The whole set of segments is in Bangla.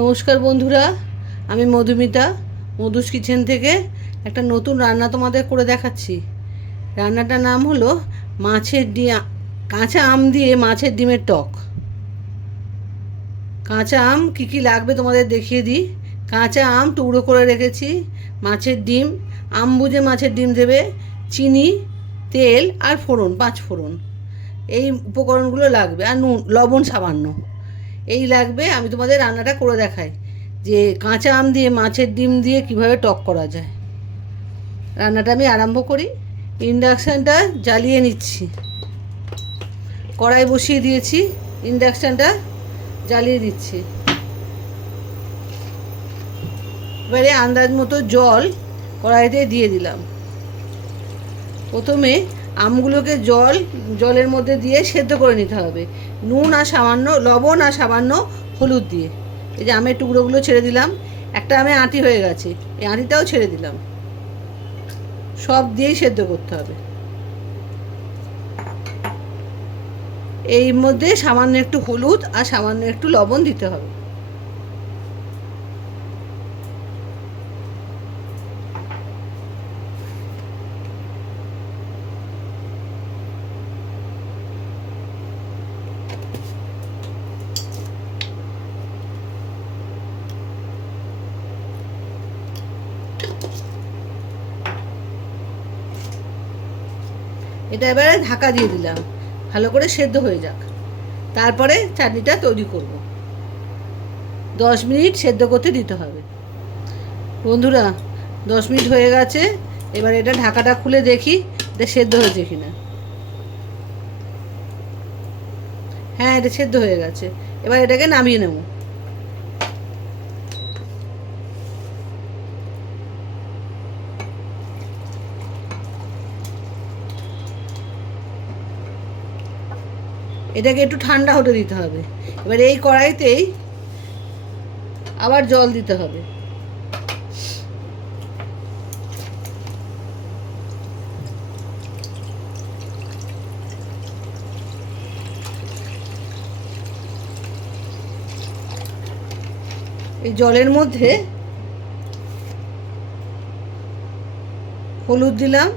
নমস্কার বন্ধুরা, আমি মধুমিতা মধুস কিচেন থেকে একটা নতুন রান্না তোমাদের করে দেখাচ্ছি। রান্নাটার নাম হলো কাঁচা আম দিয়ে মাছের ডিমের টক। কাঁচা আম কী কী লাগবে তোমাদের দেখিয়ে দিই। কাঁচা আম টুকরো করে রেখেছি, মাছের ডিম, আম বুঝে মাছের ডিম দেবে, চিনি, তেল আর ফোড়ন, 5 ফোড়ন, এই উপকরণগুলো লাগবে, আর নুন, লবণ সামান্য, এই লাগবে। আমি তোমাদের রান্নাটা করে দেখাই যে কাঁচা আম দিয়ে মাছের ডিম দিয়ে কিভাবে টক করা যায়। রান্নাটা আমি আরম্ভ করি। ইন্ডাকশানটা জ্বালিয়ে নিচ্ছি, কড়াই বসিয়ে দিয়েছি, ইন্ডাকশানটা জ্বালিয়ে দিচ্ছি। এবারে আন্দাজ মতো জল কড়াইতে দিয়ে দিলাম। প্রথমে আমগুলোকে জলের মধ্যে দিয়ে সেদ্ধ করে নিতে হবে, নুন আর সামান্য লবণ আর সামান্য হলুদ দিয়ে। এই যে আমের টুকরোগুলো ছেড়ে দিলাম, একটা আমে আঁটি হয়ে গেছে, এই আঁটিটাও ছেড়ে দিলাম। সব দিয়েই সেদ্ধ করতে হবে। এই মধ্যে সামান্য একটু হলুদ আর সামান্য একটু লবণ দিতে হবে। এটা এবারে ঢাকা দিয়ে দিলাম, ভালো করে সেদ্ধ হয়ে যাক। তারপরে চাটনিটা তৈরি করব। 10 মিনিট সেদ্ধ করতে দিতে হবে। বন্ধুরা, 10 মিনিট হয়ে গেছে। এবার এটা ঢাকাটা খুলে দেখি এটা সেদ্ধ হয়েছে কিনা। হ্যাঁ, এটা সেদ্ধ হয়ে গেছে। এবার এটাকে নামিয়ে নেব। এটাকে একটু ঠান্ডা হতে দিতে হবে। এবার এই কড়াইতেই আবার জল দিতে হবে। এই জলের মধ্যে হলুদ দিলাম,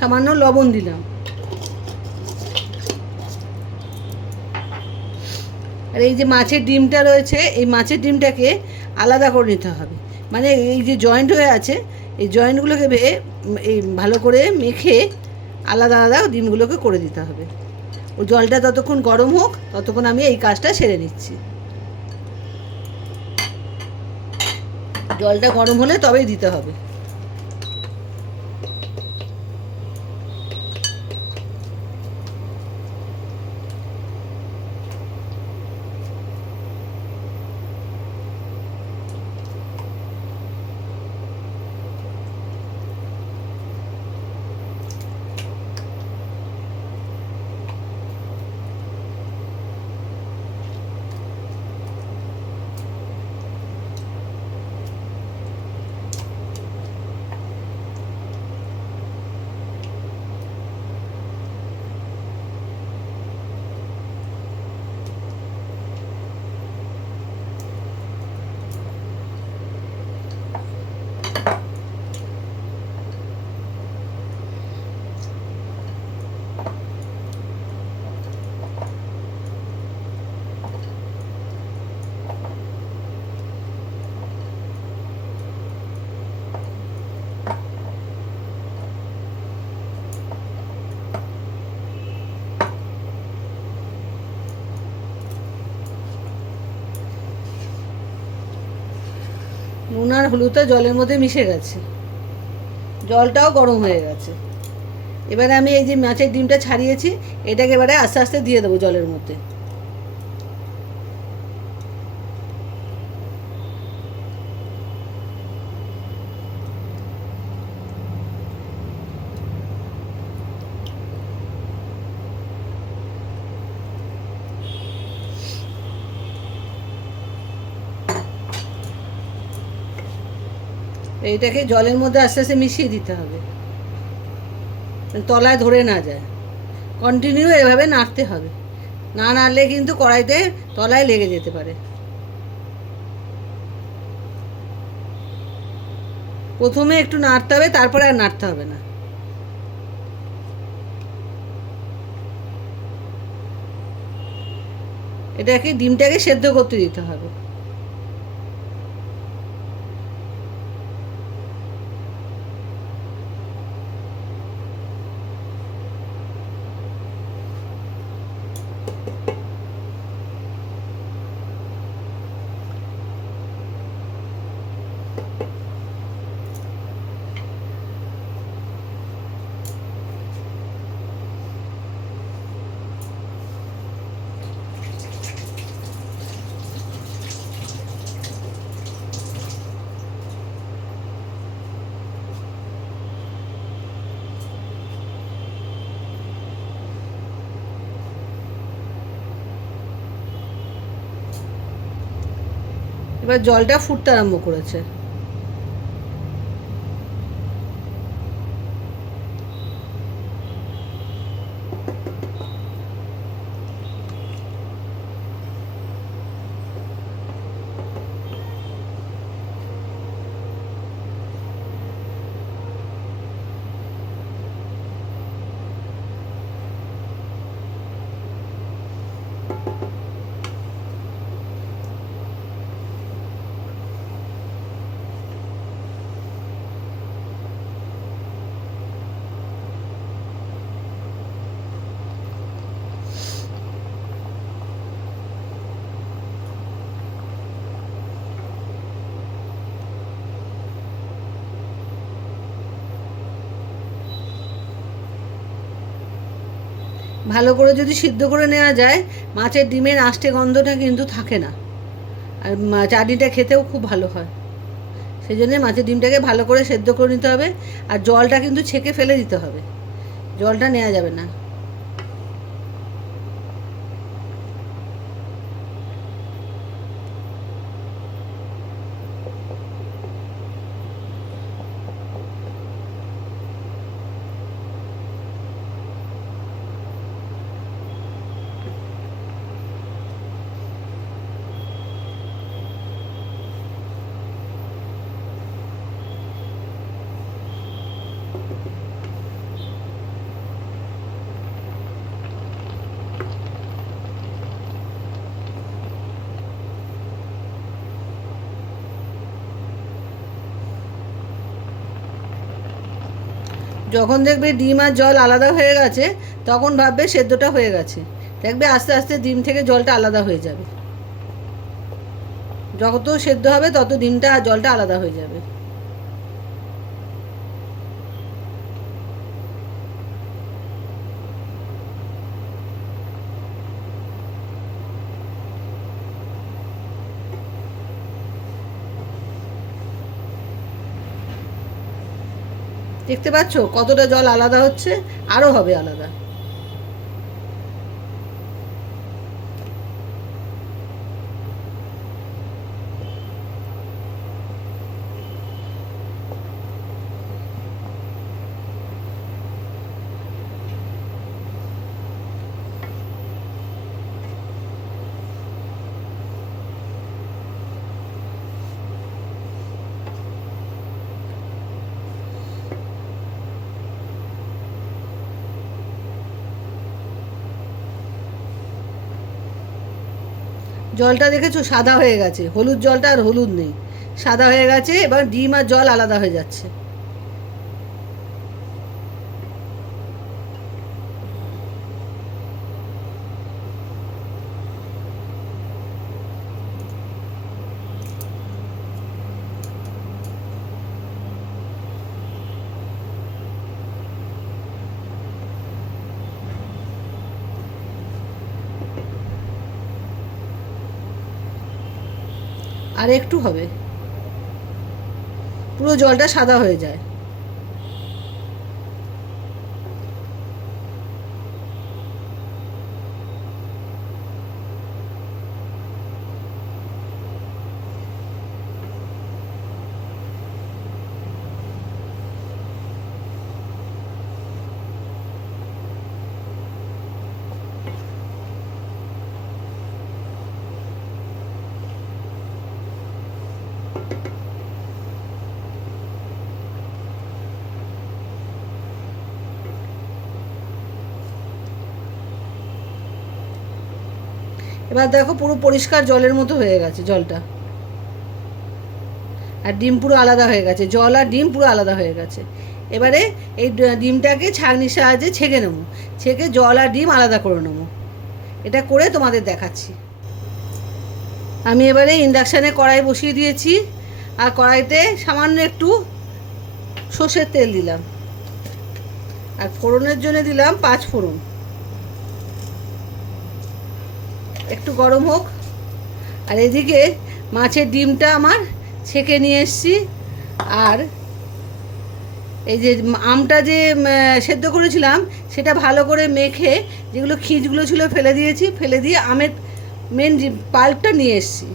সামান্য লবণ দিলাম, আর এই যে মাছের ডিমটা রয়েছে, এই মাছের ডিমটাকে আলাদা করে নিতে হবে। মানে এই যে জয়েন্ট হয়ে আছে, এই জয়েন্টগুলোকে এই ভালো করে মেখে আলাদা আলাদা ডিমগুলোকে করে দিতে হবে। ও জলটা ততক্ষণ গরম হোক, ততক্ষণ আমি এই কাজটা সেরে নিচ্ছি। জলটা গরম হলে তবেই দিতে হবে। নুন আর হলুদটা জলের মধ্যে মিশে গেছে, জলটাও গরম হয়ে গেছে। এবারে আমি এই যে মাছের ডিমটা ছাড়িয়েছি, এটাকে এবারে আস্তে আস্তে দিয়ে দেবো জলের মধ্যে। এইটাকে জলের মধ্যে আস্তে আস্তে মিশিয়ে দিতে হবে, তলায় ধরে না যায়। কন্টিনিউ এভাবে নাড়তে হবে, না নাড়লে কিন্তু কড়াইতে তলায় লেগে যেতে পারে। প্রথমে একটু নাড়তে হবে, তারপরে আর নাড়তে হবে না। এটাকে ডিমটাকে সেদ্ধ করতে দিতে হবে। এবার জলটা ফুটতে আরম্ভ করেছে। ভালো করে যদি সিদ্ধ করে নেওয়া যায়, মাছের ডিমের আষ্টে গন্ধটা কিন্তু থাকে না, আর চাটনিটা খেতেও খুব ভালো হয়। সেই জন্যে মাছের ডিমটাকে ভালো করে সেদ্ধ করে নিতে হবে, আর জলটা কিন্তু ছেঁকে ফেলে দিতে হবে, জলটা নেওয়া যাবে না। যখন দেখবে ডিম আর জল আলাদা হয়ে গেছে, তখন ভাববে সেদ্ধটা হয়ে গেছে। দেখবে আস্তে আস্তে ডিম থেকে জলটা আলাদা হয়ে যাবে। যত সেদ্ধ হবে তত ডিমটা আর জলটা আলাদা হয়ে যাবে। দেখতে পাচ্ছ কতটা জল আলাদা হচ্ছে, আরও হবে আলাদা। জলটা দেখেছো সাদা হয়ে গেছে, হলুদ জলটা আর হলুদ নেই, সাদা হয়ে গেছে। এবার ডিম আর জল আলাদা হয়ে যাচ্ছে। আর একটু হবে, পুরো জলটা সাদা হয়ে যায়। এবার দেখো পুরো পরিষ্কার জলের মতো হয়ে গেছে জলটা, আর ডিম পুরো আলাদা হয়ে গেছে, জল আর ডিম পুরো আলাদা হয়ে গেছে। এবারে এই ডিমটাকে ছাঁকনির সাহায্যে ছেঁকে নেবো, ছেঁকে জল আর ডিম আলাদা করে নেবো। এটা করে তোমাদের দেখাচ্ছি। আমি এবারে ইন্ডাকশানে কড়াই বসিয়ে দিয়েছি, আর কড়াইতে সামান্য একটু সর্ষের তেল দিলাম, আর ফোড়নের জন্য দিলাম 5 ফোড়ন। একটু গরম হোক। আর এদিকে মাছের ডিমটা আমার ছেঁকে নিয়ে এসেছি, আর এই যে আমটা যে সেদ্ধ করেছিলাম সেটা ভালো করে মেখে যেগুলো খিঁচগুলো ছিল ফেলে দিয়েছি, ফেলে দিয়ে আমের মেন যে পাল্পটা নিয়ে এসেছি।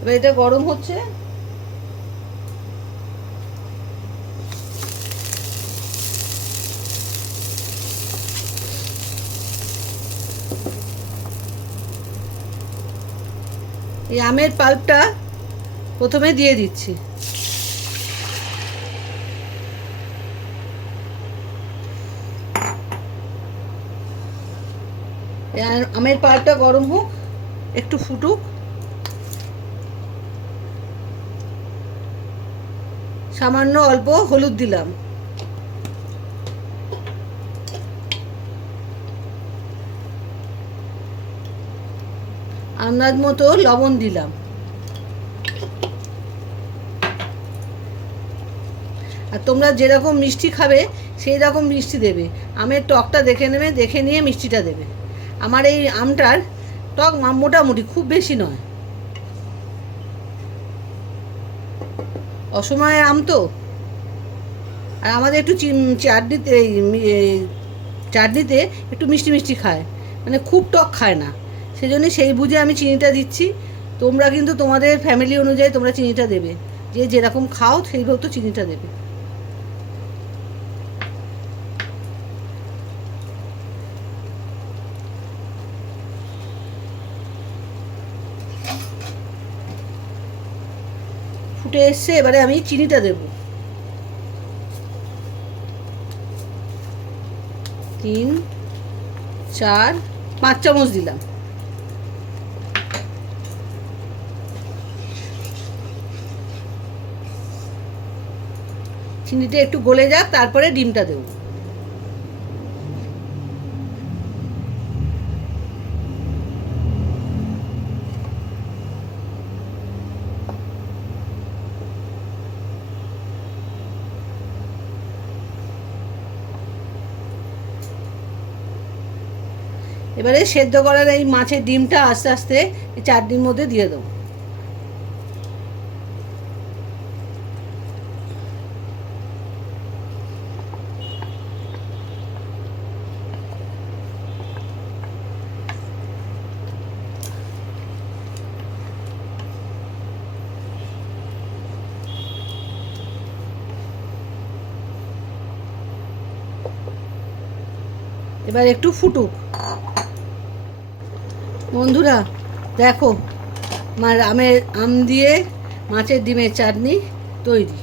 এবার এটা গরম হচ্ছে। এই আমের পাল্পটা প্রথমে দিয়ে দিচ্ছি। আমের পাল্পটা গরম হোক, একটু ফুটুক। সামান্য অল্প হলুদ দিলাম, আন্দাজ মতো লবণ দিলাম, আর তোমরা যেরকম মিষ্টি খাবে সেই রকম মিষ্টি দেবে। আমের টকটা দেখে নেবে, দেখে নিয়ে মিষ্টিটা দেবে। আমার এই আমটার টক মোটামুটি, খুব বেশি নয়। অসময়ে আম তো, আর আমাদের একটু চাটনিতে একটু মিষ্টি মিষ্টি খায়, মানে খুব টক খায় না, সেই জন্য সেই বুঝে আমি চিনিটা দিচ্ছি। তোমরা কিন্তু তোমাদের ফ্যামিলি অনুযায়ী তোমরা চিনিটা দেবে, যে যেরকম খাও সেইভাবে তো চিনিটা দেবে। ফুটে এসছে, এবারে আমি চিনিটা দেব। 3, 4, 5 চামচ দিলাম। চিনিটা একটু গলে যাক, তারপরে ডিমটা দেব। এবারে সেদ্ধ করার এই মাছের ডিমটা আস্তে আস্তে এই চাটনির মধ্যে দিয়ে দেবো। এবার একটু ফুটুক। বন্ধুরা দেখো, আমার আম দিয়ে মাছের ডিমের চাটনি তৈরি।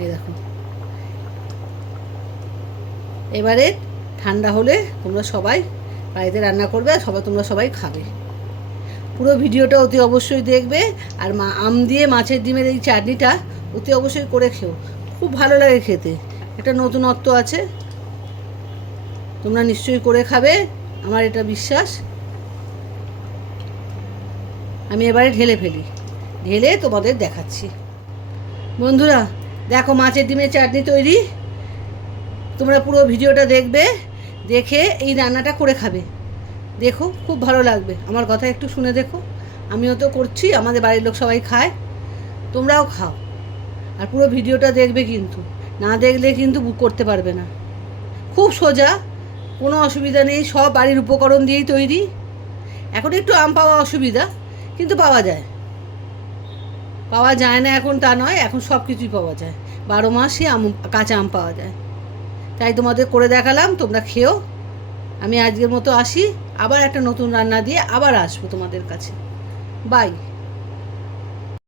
এই দেখো, এবারে ঠান্ডা হলে তোমরা সবাই বাড়িতে রান্না করবে, আর তোমরা সবাই খাবে। পুরো ভিডিওটা অতি অবশ্যই দেখবে, আর আম দিয়ে মাছের ডিমের এই চাটনিটা অতি অবশ্যই করে খেও, খুব ভালো লাগে খেতে। একটা নতুনত্ব আছে, তোমরা নিশ্চয়ই করে খাবে, আমার এটা বিশ্বাস। আমি এবারে ঢেলে তোমাদের দেখাচ্ছি। বন্ধুরা দেখো, মাছের ডিমের চাটনি তৈরি। তোমরা পুরো ভিডিওটা দেখবে, দেখে এই রান্নাটা করে খাবে। দেখো, খুব ভালো লাগবে। আমার কথা একটু শুনে দেখো, আমিও তো করছি, আমাদের বাড়ির লোক সবাই খায়, তোমরাও খাও। আর পুরো ভিডিওটা দেখবে, কিন্তু না দেখলে কিন্তু বুক করতে পারবে না। খুব সোজা, কোনো অসুবিধা নেই, সব বাড়ির উপকরণ দিয়েই তৈরি। এখন একটু আম পাওয়া অসুবিধা, কিন্তু পাওয়া যায় না এখন তা নয়, এখন সব কিছুই পাওয়া যায়। 12 মাসে কাঁচা আম পাওয়া যায়। তাই তোমাদের করে দেখালাম, তোমরা খেও। আমি আজকের মতো আসি, আবার একটা নতুন রান্না দিয়ে আবার আসবো তোমাদের কাছে। বাই।